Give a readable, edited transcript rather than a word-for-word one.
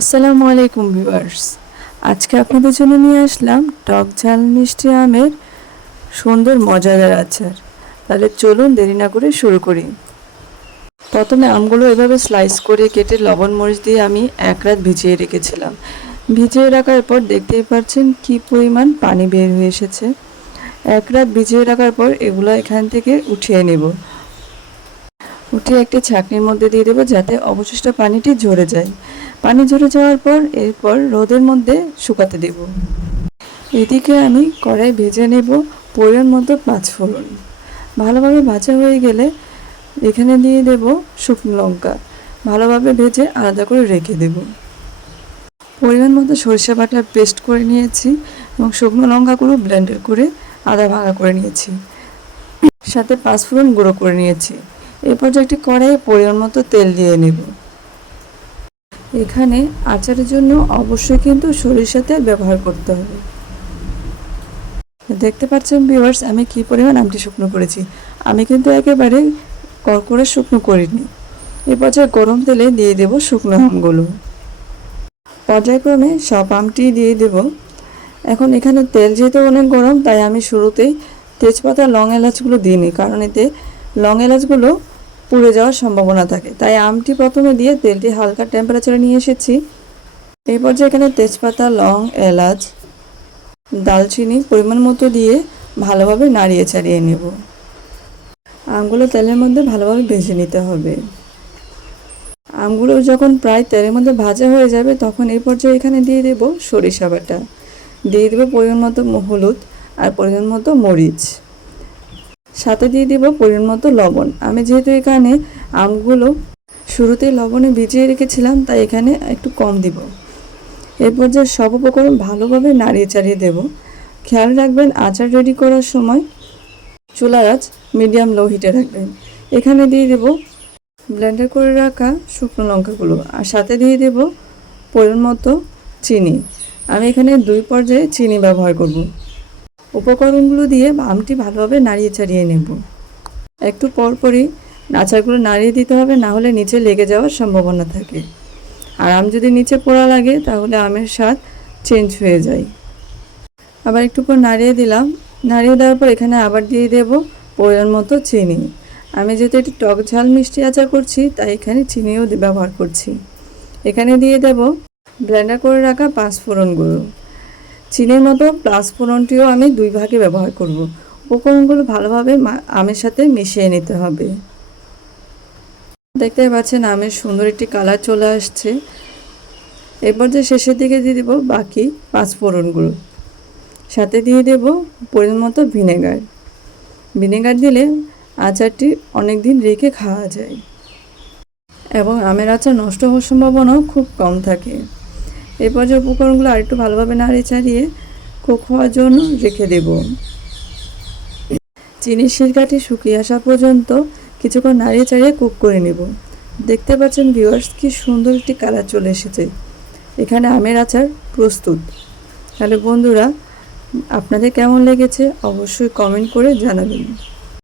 আসসালামু আলাইকুম ভিউয়ার্স। আজকে আপনাদের জন্য নিয়ে আসলাম টক ঝাল মিষ্টি আমের সুন্দর মজাদার আচার। তাহলে চলুন দেরি না করে শুরু করি। প্রথমে আমগুলো এভাবে স্লাইস করে কেটে লবণ মরিচ দিয়ে আমি এক রাত ভিজিয়ে রেখেছিলাম। ভিজিয়ে রাখার পর দেখতেই পাচ্ছেন কি পরিমাণ পানি বের হয়ে এসেছে। এক রাত ভিজিয়ে রাখার পর এগুলো এখান থেকে উঠিয়ে নেব। উঠিয়ে একটি ছাঁকনির মধ্যে দিয়ে দেবো যাতে অবশিষ্ট পানিটি ঝরে যায়। পানি ঝরে যাওয়ার পর এরপর রোদের মধ্যে শুকাতে দেব। এদিকে আমি কড়াই ভেজে নেব পরিমাণ মতো পাঁচফোড়ন। ভালোভাবে ভাজা হয়ে গেলে এখানে দিয়ে দেব শুকনো লঙ্কা। ভালোভাবে ভেজে আলাদা করে রেখে দেব। পরিমাণ মতো সরিষা বাটা পেস্ট করে নিয়েছি এবং শুকনো লঙ্কাগুলো ব্লেন্ডার করে আদা ভাঙা করে নিয়েছি, সাথে পাঁচফোড়ন গুঁড়ো করে নিয়েছি। এরপর একটি কড়াইয়ে পরিমাণ মতো তেল দিয়ে নেব। এখানে আচারের জন্য অবশ্যই কিন্তু সরিষা তেল ব্যবহার করতে হবে। দেখতে পাচ্ছেন ভিউয়ার্স আমি কি পরিমাণ আমটি শুকনো করেছি। আমি কিন্তু একেবারে কড়কড়ে শুকনো করিনি। এই পর্যায়ে গরম তেলে দিয়ে দেব শুকনো আমগুলো। পর্যায়ক্রমে সব আমটি দিয়ে দেব। এখন এখানে তেল যেহেতু অনেক গরম তাই আমি শুরুতেই তেজপাতা লং এলাচগুলো দিইনি, কারণ এতে লং এলাচগুলো পুড়ে যাওয়ার সম্ভাবনা থাকে। তাই আমটি প্রথমে দিয়ে তেলটি হালকা টেম্পারেচারে নিয়ে এসেছি। এই পর্যায়ে এখানে তেজপাতা লং এলাচ দালচিনি পরিমাণ মতো দিয়ে ভালোভাবে নাড়িয়ে চাড়িয়ে নেব। আমগুলো তেলের মধ্যে ভালোভাবে ভেজে নিতে হবে। আমগুলো যখন প্রায় তেলের মধ্যে ভাজা হয়ে যাবে তখন এই পর্যায়ে এখানে দিয়ে দেব সরিষা বাটা, দিয়ে দেব পরিমাণ মতো হলুদ আর পরিমাণ মতো মরিচ, সাথে দিয়ে দেব পরিমাণ মতো লবণ। আমি যেহেতু এখানে আমগুলো শুরুতেই লবণে ভিজিয়ে রেখেছিলাম তাই এখানে একটু কম দিব। এরপর যে সব উপকরণ ভালোভাবে নাড়িয়ে চাড়িয়ে দেব। খেয়াল রাখবেন আচার রেডি করার সময় চুলার আঁচ মিডিয়াম লো হিটে রাখবেন। এখানে দিয়ে দেব ব্লেন্ডার করে রাখা শুকনো লঙ্কাগুলো আর সাথে দিয়ে দেব পরিমাণ মতো চিনি। আমি এখানে 2 পর্যায়ে চিনি ব্যবহার করব। উপকরণগুলো দিয়ে আমটি ভালোভাবে নাড়িয়ে চাড়িয়ে নেব। একটু পরপরই আচারগুলো নাড়িয়ে দিতে হবে, না হলে নিচে লেগে যাওয়ার সম্ভাবনা থাকে। আর আম যদি নিচে পোড়া লাগে তাহলে আমের স্বাদ চেঞ্জ হয়ে যায়। আবার একটু পর নাড়িয়ে দিলাম। নাড়িয়ে দেওয়ার পর এখানে আবার দিয়ে দেব পরিমাণ মতো চিনি। আমি যেহেতু একটি টক ঝাল মিষ্টি আচার করছি তাই এখানে চিনিও ব্যবহার করছি। এখানে দিয়ে দেব ব্লেন্ডার করে রাখা পাঁচফোড়ন গুঁড়ো। চিনির মতো পাঁচফোড়নটিও আমি 2 ভাগে ব্যবহার করব। উপকরণগুলো ভালোভাবে আমের সাথে মিশিয়ে নিতে হবে। দেখতে পাচ্ছেন আমের সুন্দর একটি কালার চলে আসছে। এরপর যে শেষের দিকে দিয়ে দেব বাকি পাঁচফোড়নগুলো, সাথে দিয়ে দেব পরিমাণ মতো ভিনেগার। ভিনেগার দিলে আচারটি অনেক দিন রেখে খাওয়া যায় এবং আমের আচার নষ্ট হওয়ার সম্ভাবনাও খুব কম থাকে। এরপর যে উপকরণগুলো আরেকটু ভালোভাবে নাড়িয়ে চাড়িয়ে কুক হওয়ার জন্য রেখে দেব। চিনির সিরকাটি শুকিয়ে আসা পর্যন্ত কিছুক্ষণ নাড়িয়ে চাড়িয়ে কুক করে নেব। দেখতে পাচ্ছেন ভিউয়ার্স কি সুন্দর একটি কালার চলে এসেছে। এখানে আমের আচার প্রস্তুত। তাহলে বন্ধুরা আপনাদের কেমন লেগেছে অবশ্যই কমেন্ট করে জানাবেন।